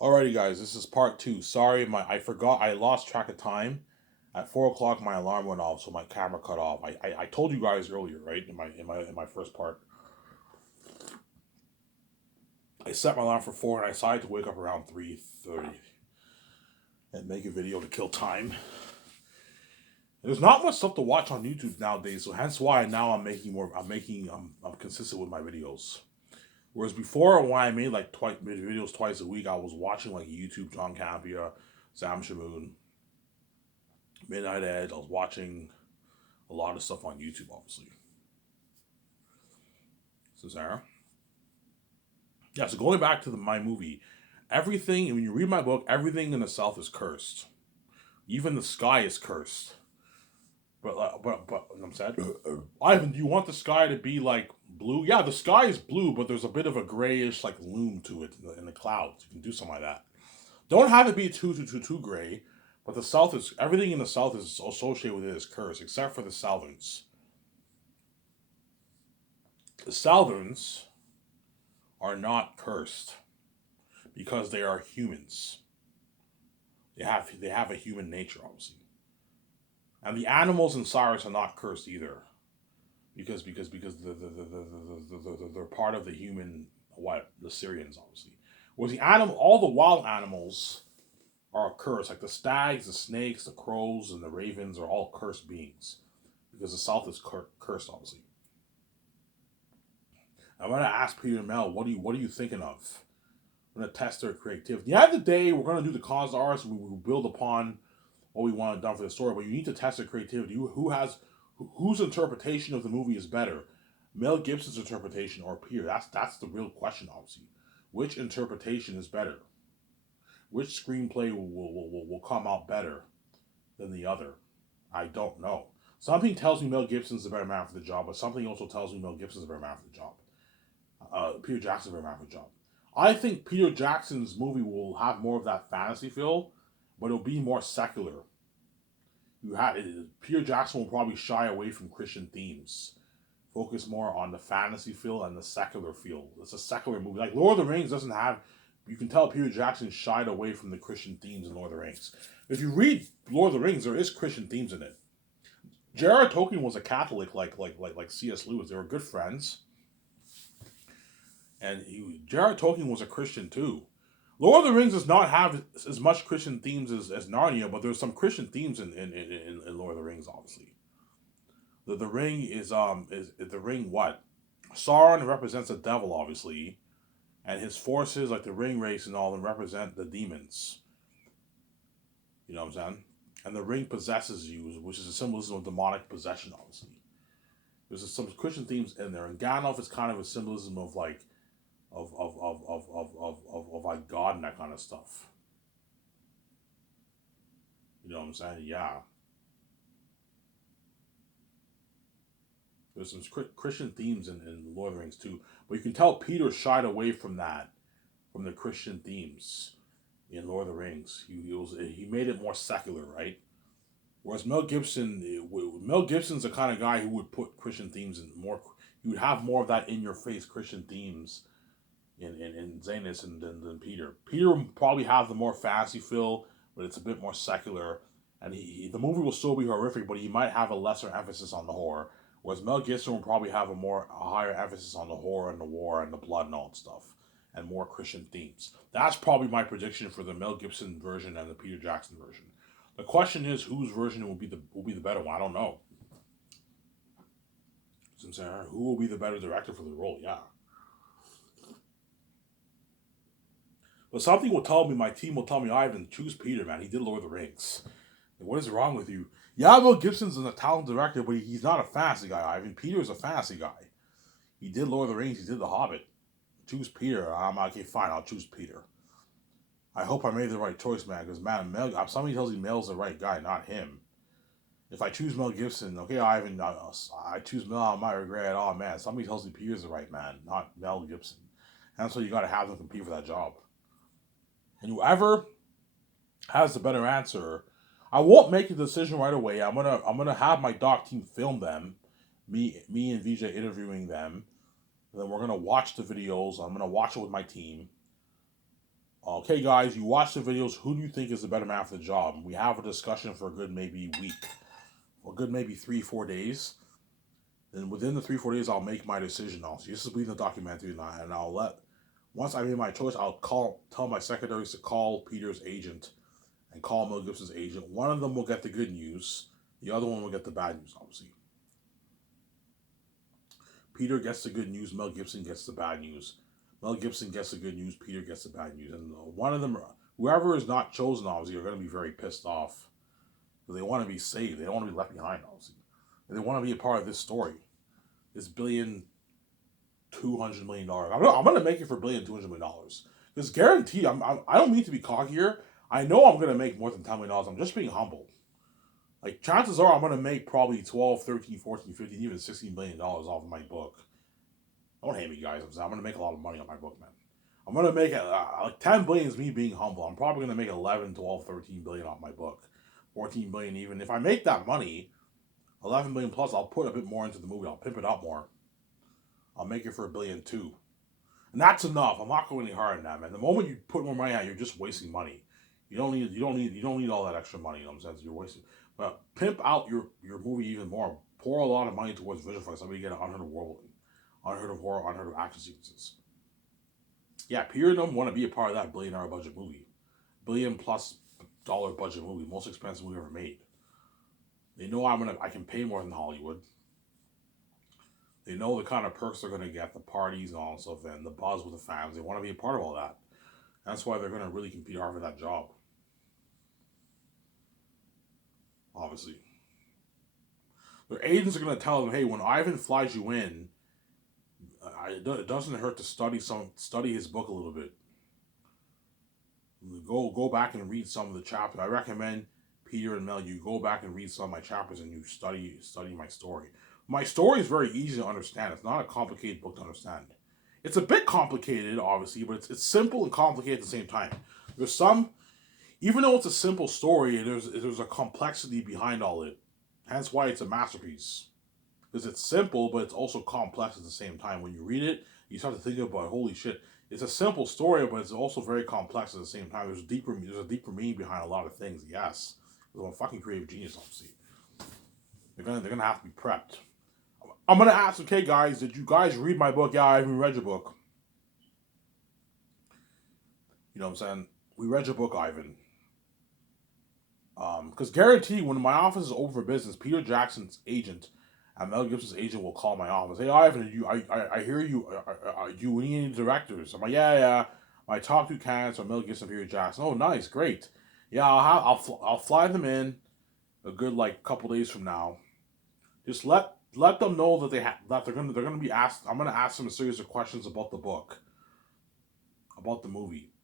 Alrighty, guys, this is part two. Sorry, I forgot. I lost track of time. At 4 o'clock, my alarm went off, so my camera cut off. I told you guys earlier, right? In my first part, I set my alarm for 4, and I decided to wake up around 3:30 and make a video to kill time. There's not much stuff to watch on YouTube nowadays, so hence why now I'm making more. I'm consistent with my videos. Whereas before, when I made like videos twice a week, I was watching like YouTube, John Campia, Sam Shamoon, Midnight Edge. I was watching a lot of stuff on YouTube, obviously. So Sarah, yeah. So going back to my movie, everything. When you read my book, everything in the South is cursed. Even the sky is cursed. But I'm sad. Ivan, do you want the sky to be like blue? Yeah, the sky is blue, but there's a bit of a grayish like loom to it in the clouds. You can do something like that. Don't have it be too gray. But the South is everything in the South is associated with it as cursed, except for the Southerns. The Southerns are not cursed because they are humans. They have a human nature, obviously, and the animals in Cyrus are not cursed either because they're part of the human the Syrians obviously. Whereas the animal, all the wild animals are cursed, like the stags, the snakes, the crows, and the ravens are all cursed beings because the South is cursed obviously. I'm gonna ask Peter and Mel, what are you thinking of? I'm gonna test their creativity. At the end of the day, we're gonna do the cause of ours. We will build upon what we want done for the story, but you need to test their creativity. Whose interpretation of the movie is better, Mel Gibson's interpretation or Peter? That's the real question, obviously. Which interpretation is better? Which screenplay will come out better than the other? I don't know. Something tells me Mel Gibson's the better man for the job, but something also tells me Mel Gibson's the better man for the job. Peter Jackson's the better man for the job. I think Peter Jackson's movie will have more of that fantasy feel, but it'll be more secular. Peter Jackson will probably shy away from Christian themes, focus more on the fantasy feel and the secular feel. It's a secular movie. Like Lord of the Rings doesn't have. You can tell Peter Jackson shied away from the Christian themes in Lord of the Rings. If you read Lord of the Rings, there is Christian themes in it. J.R.R. Tolkien was a Catholic, like C.S. Lewis. They were good friends, and J.R.R. Tolkien was a Christian too. Lord of the Rings does not have as much Christian themes as Narnia, but there's some Christian themes in Lord of the Rings, obviously. The ring is the ring what? Sauron represents the devil, obviously, and his forces, like the ring race and all, them represent the demons. You know what I'm saying? And the ring possesses you, which is a symbolism of demonic possession, obviously. There's some Christian themes in there, and Gandalf is kind of a symbolism of like of like God and that kind of stuff. You know what I'm saying? Yeah. There's some Christian themes in Lord of the Rings too, but you can tell Peter shied away from that, from the Christian themes in Lord of the Rings. He made it more secular, right? Whereas Mel Gibson's the kind of guy who would put Christian themes in more. He would have more of that in your face Christian themes in Zanus than Peter. Peter would probably have the more fantasy feel, but it's a bit more secular. And the movie will still be horrific, but he might have a lesser emphasis on the horror. Whereas Mel Gibson will probably have a higher emphasis on the horror and the war and the blood and all that stuff, and more Christian themes. That's probably my prediction for the Mel Gibson version and the Peter Jackson version. The question is whose version will be the better one. I don't know. Since who will be the better director for the role? Yeah, but something will tell me, my team will tell me, Ivan, choose Peter, man. He did Lord of the Rings. What is wrong with you? Yeah, Mel Gibson's a talented director, but he's not a fantasy guy, Ivan. Peter's a fantasy guy. He did Lord of the Rings. He did The Hobbit. Choose Peter. I'm okay. Fine. I'll choose Peter. I hope I made the right choice, man. Because man, somebody tells me Mel's the right guy, not him. If I choose Mel Gibson, okay, Ivan, I choose Mel. I might regret it. Oh man, somebody tells me Peter's the right man, not Mel Gibson. And so you got to have them compete for that job. And whoever has the better answer, I won't make a decision right away. I'm gonna have my doc team film them, me and VJ interviewing them. And then we're gonna watch the videos. I'm gonna watch it with my team. Okay, guys, you watch the videos. Who do you think is the better man for the job? We have a discussion for a good maybe week, a good maybe 3-4 days. Then within the 3-4 days, I'll make my decision. Also, this will be in the documentary, and I'll let. Once I made my choice, I'll tell my secretaries to call Peter's agent and call Mel Gibson's agent. One of them will get the good news. The other one will get the bad news, obviously. Peter gets the good news. Mel Gibson gets the bad news. Mel Gibson gets the good news. Peter gets the bad news. And one of them, whoever is not chosen, obviously, are going to be very pissed off. They want to be saved. They don't want to be left behind, obviously. And they want to be a part of this story. This $1,200,000,000. I'm going to make it for $1,200,000,000. Because guaranteed, I don't mean to be cocky here. I know I'm going to make more than $10,000,000. I'm just being humble. Like, chances are I'm going to make probably 12, 13, 14, 15, even $16 million off of my book. Don't hate me, guys. I'm going to make a lot of money on my book, man. I'm going to make it, like 10 billion is me being humble. I'm probably going to make 11, 12, 13 billion off my book. 14 billion even. If I make that money, 11 billion plus, I'll put a bit more into the movie. I'll pimp it up more. I'll make it for $1.2 billion. And that's enough. I'm not going any harder than that, man. The moment you put more money out, you're just wasting money. You don't need all that extra money, you know what I'm saying? You're wasting. But pimp out your movie even more. Pour a lot of money towards visual effects. Somebody get an unheard of world, unheard of horror, unheard of action sequences. Yeah, Peter and them want to be a part of that billion-dollar budget movie, $1 billion+ budget movie, most expensive movie ever made. They know I can pay more than Hollywood. They know the kind of perks they're gonna get, the parties and all that stuff, and the buzz with the fans. They want to be a part of all that. That's why they're gonna really compete hard for that job. Obviously. Their agents are going to tell them, hey, when Ivan flies you in, it doesn't hurt to study his book a little bit. Go back and read some of the chapters. I recommend Peter and Mel, you go back and read some of my chapters and you study my story. My story is very easy to understand. It's not a complicated book to understand. It's a bit complicated, obviously, but it's simple and complicated at the same time. There's some, even though it's a simple story, there's a complexity behind all it. Hence why it's a masterpiece. Because it's simple, but it's also complex at the same time. When you read it, you start to think about, holy shit, it's a simple story, but it's also very complex at the same time. There's a deeper meaning behind a lot of things, yes. Because I'm a fucking creative genius, obviously. They're gonna have to be prepped. I'm gonna ask, okay, guys, did you guys read my book? Yeah, I haven't read your book. You know what I'm saying? We read your book, Ivan. Because guaranteed, when my office is open for business, Peter Jackson's agent and Mel Gibson's agent will call my office. Hey, Ivan, I hear you. Do you need any directors? I'm like, yeah. My top two candidates are Mel Gibson and Peter Jackson. Oh, nice, great. Yeah, I'll fly them in a good like couple days from now. Just let them know that they're gonna be asked. I'm gonna ask them a series of questions about the book, about the movie.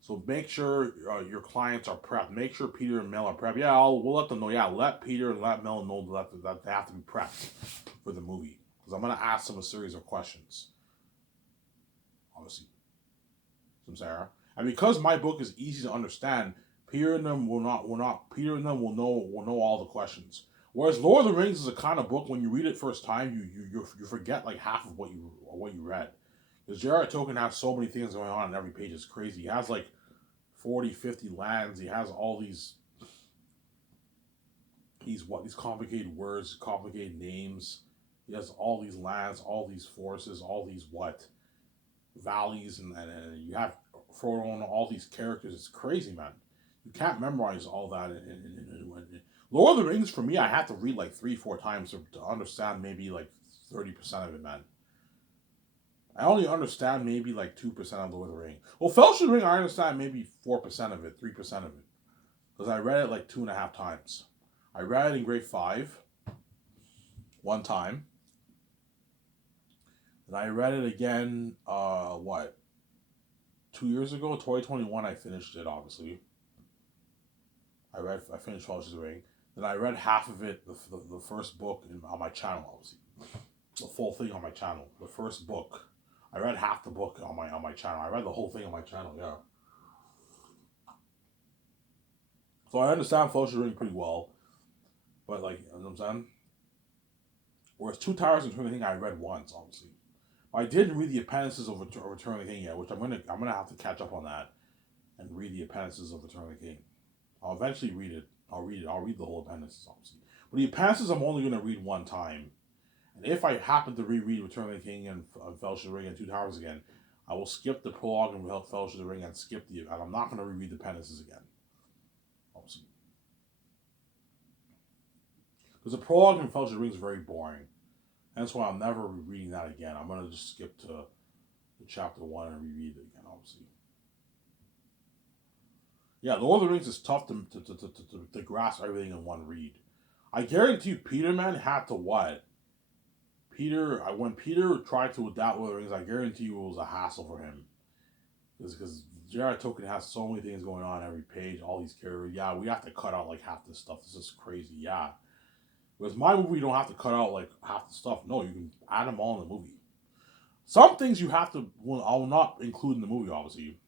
So make sure your clients are prepped. Make sure Peter and Mel are prepped. Yeah, we'll let them know. Yeah, let Peter and let Mel know that they have to be prepped for the movie. Because I'm going to ask them a series of questions. Obviously. From Sarah. And because my book is easy to understand, Peter and them will know all the questions. Whereas Lord of the Rings is a kind of book when you read it first time, you forget like half of what you read. Because J.R.R. Tolkien has so many things going on in every page. It's crazy. He has like 40, 50 lands. He has all these complicated words, complicated names. He has all these lands, all these forces, all these valleys, and you have Frodo and all these characters. It's crazy, man. You can't memorize all that. Lord of the Rings, for me, I have to read like 3-4 times to understand maybe like 30% of it, man. I only understand maybe like 2% of Lord of the Rings. Well, Fellowship of the Ring, I understand maybe 4% of it, 3% of it. Because I read it like 2.5 times. I read it in grade 5, one time. And I read it again, 2 years ago, 2021, I finished it, obviously. I finished Fellowship of the Ring. Then I read half of it, the first book on my channel, obviously. The full thing on my channel. The first book. I read half the book on my channel. I read the whole thing on my channel, yeah. So I understand Fellowship of the Ring pretty well. But like, you know what I'm saying? Whereas Two Towers and Return of the King I read once, obviously. I didn't read the appendices of Return of the King yet, which I'm gonna have to catch up on that. the appendices of Return of the King. I'll eventually read it. I'll read it. I'll read the whole appendices, obviously. But the appendices I'm only going to read one time. And if I happen to reread Return of the King and Fellowship of the Ring and Two Towers again, I will skip the prologue and Fellowship of the Ring and skip the. And I'm not going to reread the appendices again. Obviously. Because the prologue and Fellowship of the Ring is very boring. That's why I'm never rereading that again. I'm going to just skip to chapter 1 and reread it again, obviously. Yeah, Lord of the Rings is tough to grasp everything in one read. I guarantee you, Peter, man, had to what? When Peter tried to adapt Lord of the Rings, I guarantee you it was a hassle for him. Because J.R.R. Tolkien has so many things going on every page, all these characters. Yeah, we have to cut out like half this stuff. This is crazy, yeah. With my movie, you don't have to cut out like half the stuff. No, you can add them all in the movie. Some things you have to, well, I will not include in the movie, obviously.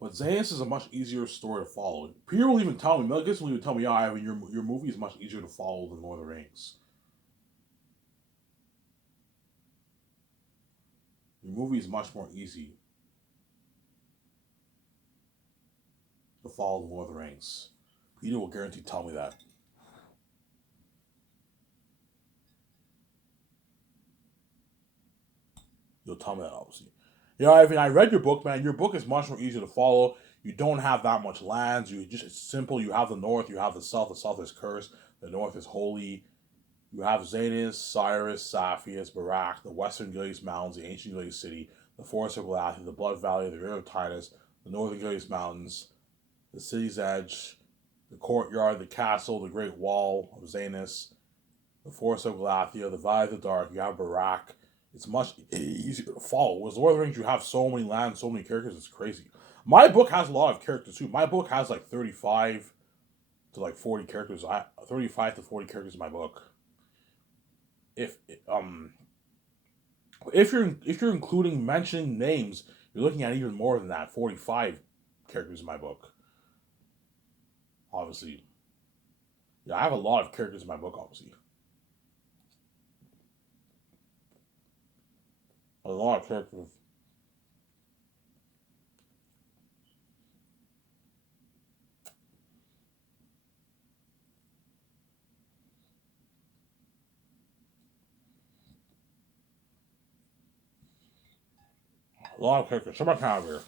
But Zanus is a much easier story to follow. Peter will even tell me, Mel Gibson will even tell me, yeah, I mean, your movie is much easier to follow than Lord of the Rings. Your movie is much more easy to follow than Lord of the Rings. Peter will guarantee tell me that. You'll tell me that, obviously. Yeah, Ivan, I read your book, man. Your book is much more easy to follow. You don't have that much lands. It's simple. You have the north, you have the south. The south is cursed. The north is holy. You have Zanus, Cyrus, Saphius, Barak, the western Gilead Mountains, the ancient Gilead City, the forest of Galathia, the Blood Valley, the River of Titus, the northern Gilead Mountains, the city's edge, the courtyard, the castle, the great wall of Zanus, the forest of Galathia, the Valley of the Dark. You have Barak. It's much easier to follow. With Lord of the Rings, you have so many lands, so many characters. It's crazy. My book has a lot of characters too. My book has like 35 to like 40 characters. 35 to 40 characters in my book. If you're including mentioning names, you're looking at even more than that. 45 characters in my book. Obviously, yeah, I have a lot of characters in my book. Obviously, a lot of characters. A lot of characters. So much out here.